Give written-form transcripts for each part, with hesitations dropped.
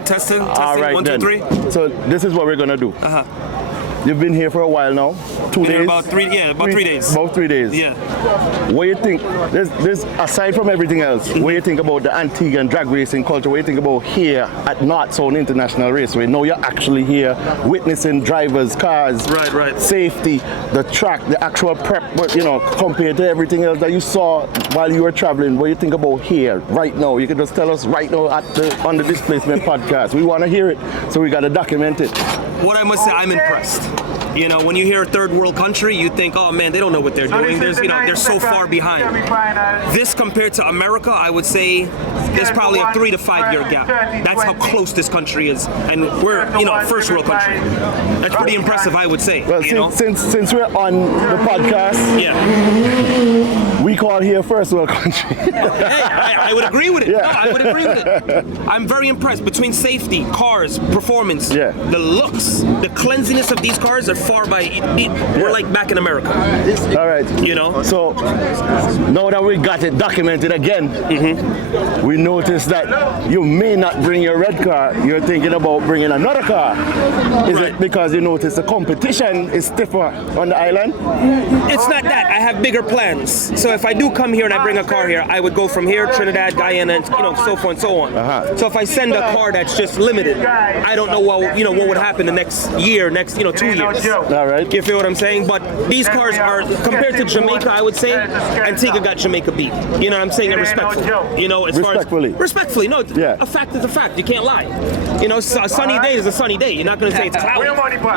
pod. Testing. All right, 1, 2, 3. So this is what we're gonna do. You've been here for a while now. 2 days. About 3 days. About 3 days. Yeah. What do you think? There's aside from everything else, what do you think about the Antigua and drag racing culture? What do you think about here at North Zone International Raceway? Now you're actually here witnessing drivers, cars, Right. safety, the track, the actual prep. You know, compared to everything else that you saw while you were traveling. What do you think about here right now? You can just tell us right now on the Displacement podcast. We want to hear it, so we got to document it. What I must say, I'm impressed. You know, when you hear a third world country, you think, oh man, they don't know what they're doing. They're so far behind. This compared to America, I would say there's probably a 3 to 5 year gap. That's how close this country is, and we're a first world country. That's pretty impressive, I would say. Well, since we're on the podcast, we call here first world country. Hey, I would agree with it. Yeah. No, I would agree with it. I'm very impressed between safety, cars, performance, the looks, the cleanliness of these cars are far by. We're like back in America. All right. You know. So now that we got it documented again, we noticed that you may not bring your red car. You're thinking about bringing another car. Is it because you notice the competition is stiffer on the island? It's not that. I have bigger plans. So if I do come here and I bring a car here, I would go from here, Trinidad, Guyana, and so forth and so on. So if I send a car that's just limited, I don't know what would happen the next year, 2 years. All right. You feel what I'm saying? But these cars are, compared to Jamaica, I would say, Antigua got Jamaica beat. You know what I'm saying? And respectfully. You know, as respectfully. far as respectfully, no. A fact is a fact. You can't lie. You know, a sunny day is a sunny day. You're not going to say it's cloudy.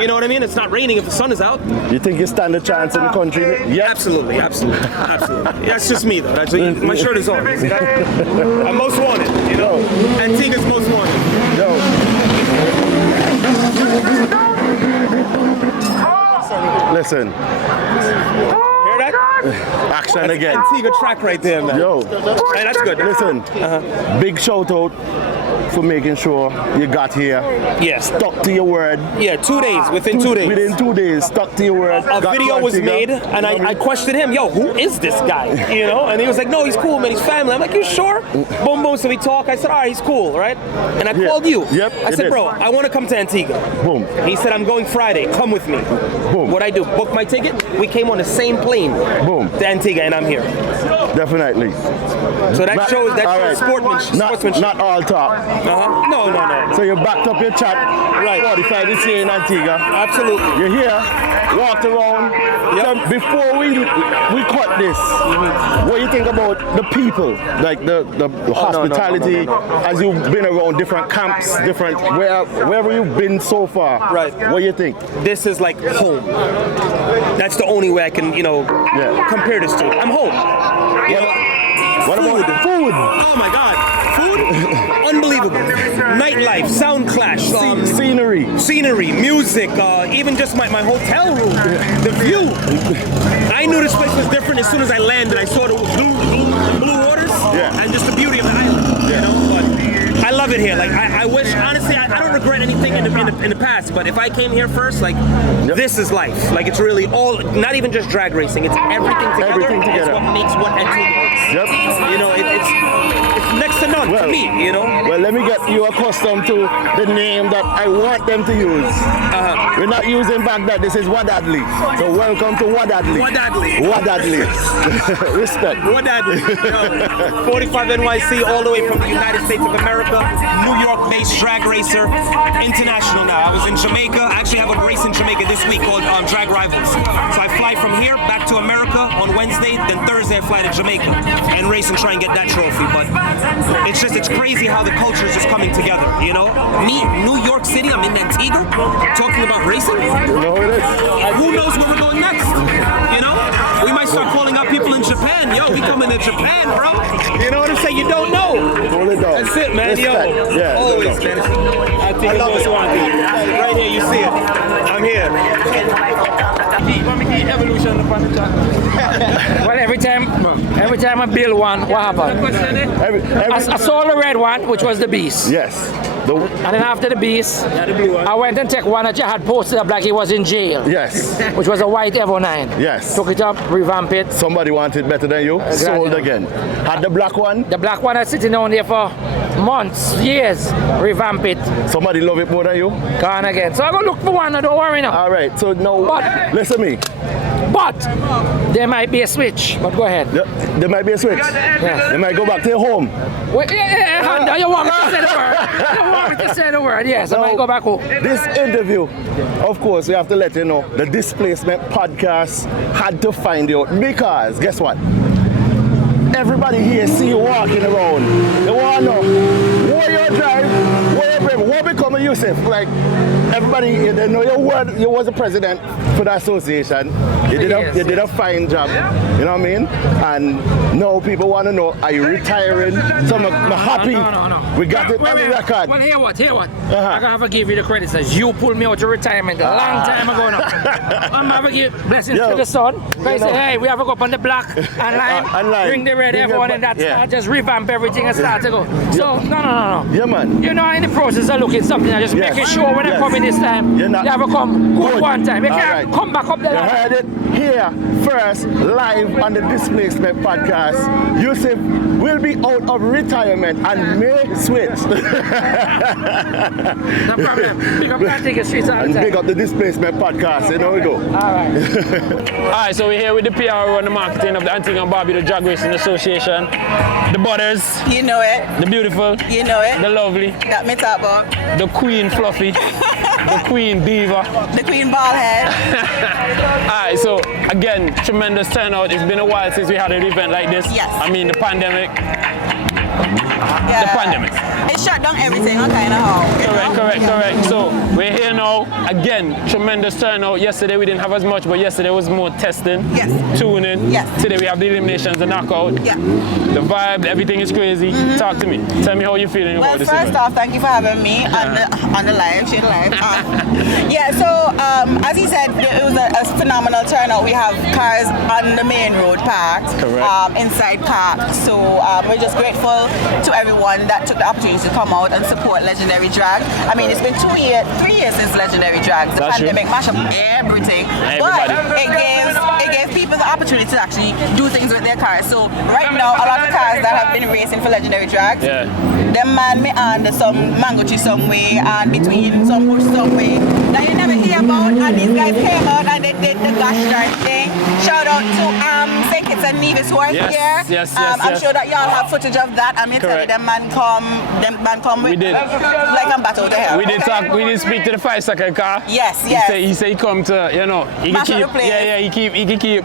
You know what I mean? It's not raining if the sun is out. You think you stand a chance in the country? Yeah, absolutely. That's just me though. My shirt is on. I'm most wanted. You know, Antigua's most wanted. Listen. Hear that? Action again. Antigua track right there, man. Hey, that's good. Listen. Big shout out for making sure you got here. Yes. Stuck to your word. Yeah, 2 days. Within 2 days. Within 2 days, stuck to your word. A video was made, and I questioned him, yo, who is this guy? You know? And he was like, no, he's cool, man. He's family. I'm like, you sure? Boom, boom. So we talk. I said, all right, he's cool, right? And I called you. I said, bro, I want to come to Antigua. Boom. He said, I'm going Friday. Come with me. Boom. What'd I do? Book my ticket. We came on the same plane. Boom. To Antigua, and I'm here. Definitely. So that shows sportsmanship. Not all talk. No. So you backed up your chat. Right. 45 this year in Antigua. Absolutely. You're here, walked around. So before we cut this, what do you think about the people? Like the hospitality, as you've been around different camps, wherever you've been so far. Right. What do you think? This is like home. That's the only way I can, compare this to. I'm home. What about the food? Oh my God. Food? Unbelievable. Nightlife, sound clash, scenery, music, even just my hotel room, the view. I knew this place was different as soon as I landed. I saw the blue waters and just the beauty of the island. You know, but I love it here. Like I wish, honestly, I don't regret anything in the past. But if I came here first, this is life. Like it's really all, not even just drag racing. It's everything together. Everything together. It's what makes what Antigua is. Yep. You know, it's next to none to me. You know. Well, let me get you accustomed to the name that I want them to use. We're not using Baghdad. This is Wadadli. So welcome to Wadadli. Wadadli. Respect. Wadadli. 45 NYC, all the way from the United States of America. New York-based drag racer, international now. I was in Jamaica. I actually have a race in Jamaica this week called Drag Rivals. So I fly from here back to America on Wednesday, then Thursday I fly to Jamaica and race and try and get that trophy. But it's crazy how the culture is just coming together, you know? Me, New York City, I'm in Antigua, talking about racing. Who knows where we're going next? You know? We might start calling out people in Japan. Yo, we coming to Japan, bro. You know what I'm saying? You don't know. That's it, man. Yo, always, man. Antigua most wanted. Right here, you see it. I'm here. Well, every time I build one, what happened? I saw the red one, which was the Beast. Yes. And then after the Beast, I went and took one that you had posted up like he was in jail. Yes. Which was a white Evo 9. Yes. Took it up, revamped it. Somebody wanted better than you. Sold again. Had the black one? The black one is sitting down there for months, years, revamp it. Somebody love it more than you? Gone again. So I'm going to look for one, don't worry now. All right, so now, listen to me. But there might be a switch. But go ahead. There might be a switch. Yes. They might go back to your home. Wait, you want me to say the word? You want me to say the word? Yes, I might go back home. This interview, of course, we have to let you know, the Displacement Podcast had to find you because, guess what? Everybody here see you walking around. They want to know where you drive, where you bring, what become of Yusuf. Like, everybody, they know you was the president for the association. You did a fine job, you know what I mean? And now people want to know, are you retiring? So I'm happy. No. We got it on the record. Well, hear what? I'm going to give you the credit. Says you pulled me out of retirement a long time ago now. I'm going to give blessings to the son. I say, hey, we have to go up on the block and line, bring the red everyone and that start, just revamp everything and start to go. So, no. Yeah, man. You know, in the process of looking something, I just making sure when I come in this time, you have to come good one time. You can't come back up there. You heard it here first, live on the Displacement Podcast. Yusuf will be out of retirement and may switch. No problem. Big up Antigua Streetz all the And time. big up the Displacement Podcast. You know we go. Alright, so we're here with the PR and the marketing of the Antigua and Barbuda Drag Racing Association. The Butters. You know it. The Beautiful. You know it. The Lovely. That me talk about. The Queen Fluffy. The Queen Diva. The Queen Ballhead. Alright, so again, tremendous turnout. It's been a while since we had an event like this. Yes. I mean, the pandemic. Yeah. The pandemic. It shut down everything, kind of how. Correct. So we're here now. Again, tremendous turnout. Yesterday we didn't have as much, but yesterday was more testing, tuning. Yes. Today we have the eliminations and knockout. Yeah. The vibe, everything is crazy. Talk to me. Tell me how you're feeling Well, about this first event. off, thank you for having me on the live, shade live. As he said, it was a phenomenal turnout. We have cars on the main road parked, inside parked. So we're just grateful to everyone that took the opportunity to come out and support Legendary Drag. I mean, it's been 3 years since Legendary Drag. The pandemic mashed up everything, but it gave people the opportunity to actually do things with their cars. So right now, a lot of cars that have been racing for Legendary Drag, them man me on some mango tree some way and between some bush some way that you never hear about, and these guys came out and they did the gosh darn thing. Shout out to St. Kitts and Nevis who are here. I'm sure that y'all have footage of that. I'm tell you, them man come with We did. like I'm battle to hell. We did speak to the 5-second car. Yes. He say he come to, he Mash can up keep, the place. he can keep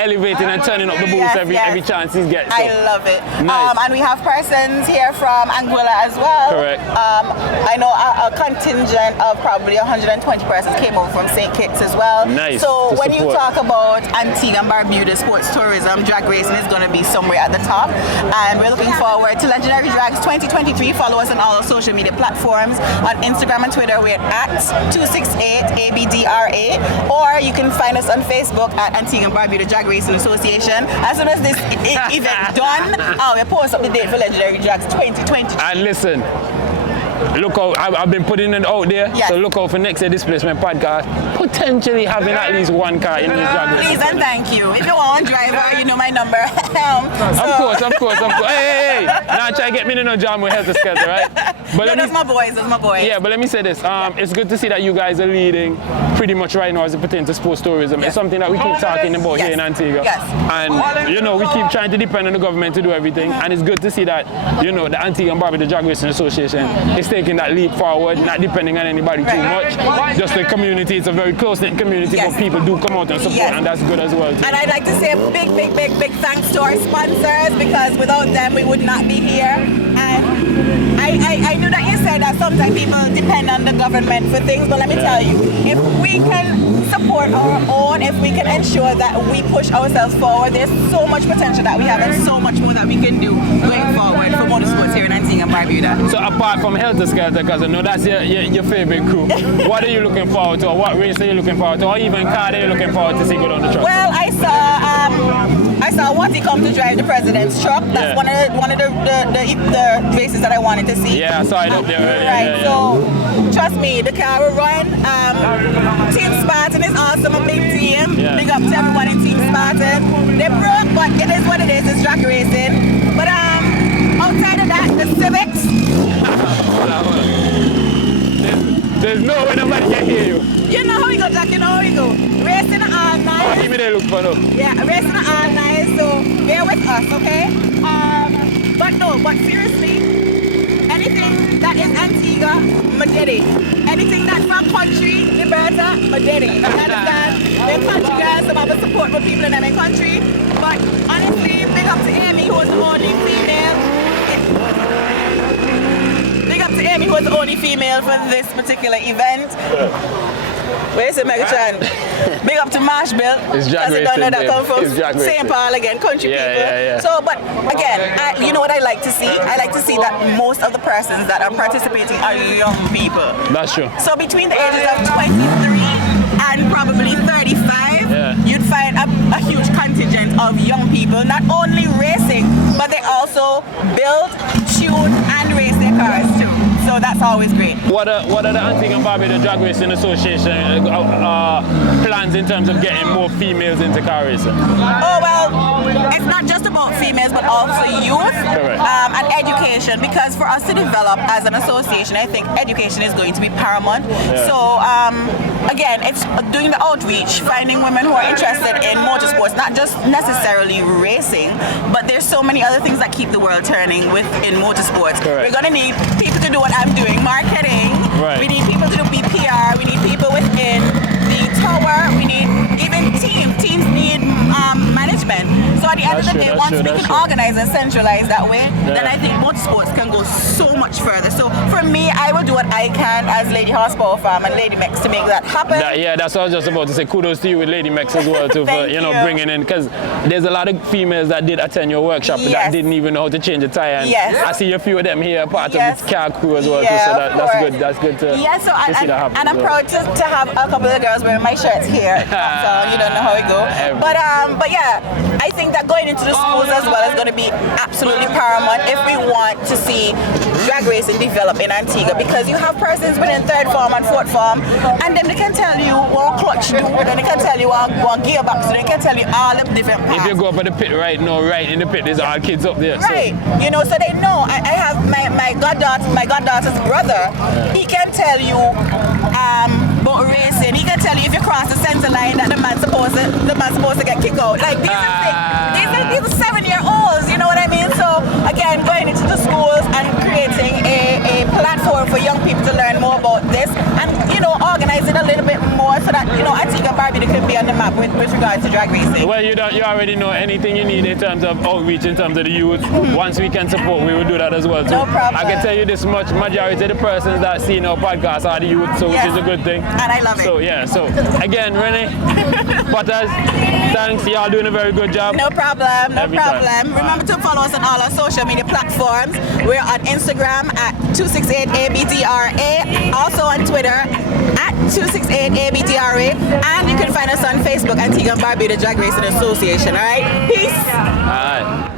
elevating and turning up the boost every chance he gets. So. I love it. Nice. And we have persons here from Anguilla as well. Correct. I know a contingent of probably 120 persons came over from St. Kitts as well. Nice. So to when you support. talk about Antigua and Barbuda sports tourism, drag racing is going to be somewhere at the top. And we're looking forward to Legendary Drags 2023. Follow us on all social media platforms. On Instagram and Twitter, we're at 268ABDRA. Or you can find us on Facebook at Antigua and Barbuda Drag Racing Association. As soon as this event done, we'll post up the date for Legendary Drags 2023. And listen, look out, I've been putting it out there, so look out for next year Displacement Podcast, potentially having at least one car in this drag race. Please and thank you. If you want one driver, you know my number. Of course. Hey. Now try to get me in no jam with Helter Skelter, right? But that's my boys. Yeah, but let me say this. It's good to see that you guys are leading pretty much right now as it pertains to sports tourism. It's something that we keep talking about here in Antigua. And, we keep trying to depend on the government to do everything. And it's good to see that, the Antigua and Barbuda Drag Racing Association is taking that leap forward, not depending on anybody too much. Just the community, it's a very close-knit community, but people do come out and support, and that's good as well too. And I'd like to say a big thanks to our sponsors, because without them we would not be here. And I knew that you said that sometimes people depend on the government for things, but let me tell you, if we can support our own, if we can ensure that we push ourselves forward, there's so much potential that we have and so much more that we can do going forward for motorsports here in Antigua and Barbuda. So apart from Helter Skelter, because I know that's your favorite crew, what are you looking forward to, or what race are you looking forward to, or even car are you looking forward to see go down the track? Well, I saw Watty come to drive the president's truck. That's one of the races that I wanted to see. Yeah, I saw it up there earlier. So trust me, the car will run. Team Spartan is awesome, a big team. Big up to everyone in Team Spartan. They broke, but it is what it is. It's drag racing. But outside of that, the Civics, Yeah, hear you. You know how we go, Jack, you know how we go. Racing all night. Give me that look for now. Yeah, racing all night, so bear with us, okay? But seriously, anything that is Antigua, Madidi. Anything that's from country, Liberta, Madidi. You understand? They're country girls, some of us support with people in their country. But honestly, big up to Amy, who was the only female. Big up to Amy, who was the only female for this particular event. Where's it, Megatron? Big up to Marshville. It's drag racing. Don't know that come from St. St. Paul again, country people. Yeah. So, but again, you know what I like to see? I like to see that most of the persons that are participating are young people. That's true. So between the ages of 23 and probably 35, you'd find a huge contingent of young people, not only racing, but they also build, tune, and race their cars too. So that's always great. What are the Antigua and Barbuda Drag Racing Association plans in terms of getting more females into car racing? Oh, well, it's not just about females, but also youth and education, because for us to develop as an association, I think education is going to be paramount. So, again, it's doing the outreach, finding women who are interested in motorsports, not just necessarily racing, but there's so many other things that keep the world turning within motorsports. We're going to need people to do what I'm doing, marketing. We need people to do BPR. We need people within the tower. We need even teams. Teams need management. So at the end of the day, once we can organize and centralize that way, then I think motorsports can go so much further. So for me, I will do what I can as Lady Horsepower Farm and Lady Mex to make that happen. That's what I was just about to say. Kudos to you with Lady Mex as well, too, for bringing in, because there's a lot of females that did attend your workshop that didn't even know how to change a tire. And I see a few of them here, part of the car crew as well, too. So that's good. That's good to, see that happen. And I'm proud to have a couple of girls wearing my shirts here. So you don't know how it goes. But yeah, I think that going into the schools as well is going to be absolutely paramount if we want to see drag racing develop in Antigua, because you have persons within 3rd form and 4th form, and then they can tell you what clutch do, and they can tell you what gearbox do, they can tell you all the different parts. If you go up at the pit right now, right in the pit, there's all kids up there. Right, you know, so they know. I have my goddaughter's brother. He can tell you about racing. He can tell you if you cross the center line that the man's supposed to get kicked out. Like these are 7-year-olds, you know what I mean? So again, going into the schools and creating a platform for young people to learn more about this, and organize it a little bit more so that Antigua and Barbuda can be on the map with regards to drag racing. Well, you already know anything you need in terms of outreach, in terms of the youth. Once we can support, we will do that as well too. No problem. I can tell you this much: majority of the persons that see our podcast are the youth, so which is a good thing. And I love it. So so again, Renee, Butters, thanks. Y'all doing a very good job. No problem. Every time. Remember to follow us on all our social media platforms. We're on Instagram at 268ABDRA, also on Twitter at 268ABDRA, and you can find us on Facebook, Antigua and Barbuda Drag Racing Association. All right, peace. All right.